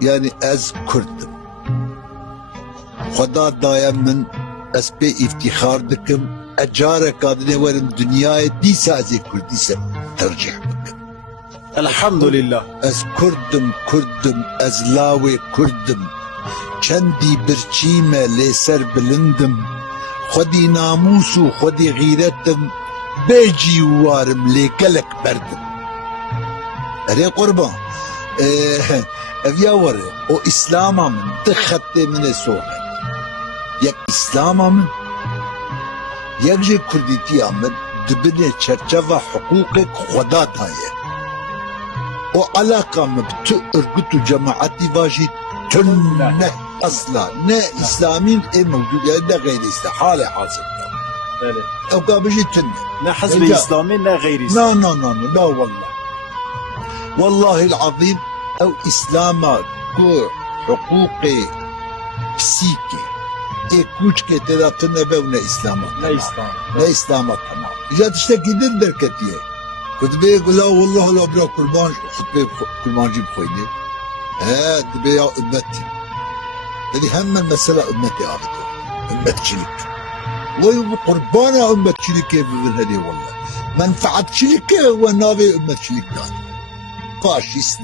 yani ez Kürt'üm. Xweda daye min ez pê îftixar dikim ecarek adine werim dünyayê dîsa ez ê Kurdî tercih bikim. Elhamdülillah. Ez Kürt'üm, ez lawê Kürt'üm. Çendî birçî me lê ser bilindim. Xwedî namûs û xwedî gîretim. Bêcî warim lê gelek berdim. Erê qurban. Ev ya were o İslam'a min di xettê min ê sohbet. Yek İslam'a min yek jê Kurdîtiya min dibinê çerçeva hukûkek Xweda daye. O alaka mı tu örgüt û cemaatî vajî tun ne asla ne İslamîn e mevcud yani ne gayri İslam hale hazırda. Evet. Ev kabıcı tun Ne Hizb-i İslami ne gayri İslami. la vallahi. Vallahi azim ev İslam'a ku hukuki psiki kuç ke tedatın ev ne İslam'a. Ne İslam. Ne İslam'a tamam. İcat işte gidin berketiye. Kutbeye gula vallahi la bırak kurban hutbe kurbancı koydu. Dedi ya ümmeti. Dedi hemen mesela ümmeti ağrıdı. Ümmetçilik. Vay bu kurbana ümmetçilik yapılır hadi vallahi. Menfaatçilik ve navi ümmetçilik yani. Faşist.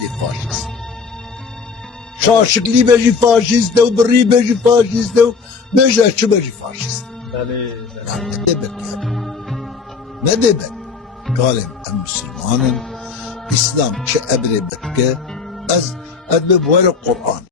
Şaşıklı beji faşist dev, bırri beji faşist dev, beji faşist. Ne demek yani? Ne demek? Galim em Müslümanın İslam çe emri betke ez edbe bu Kur'an.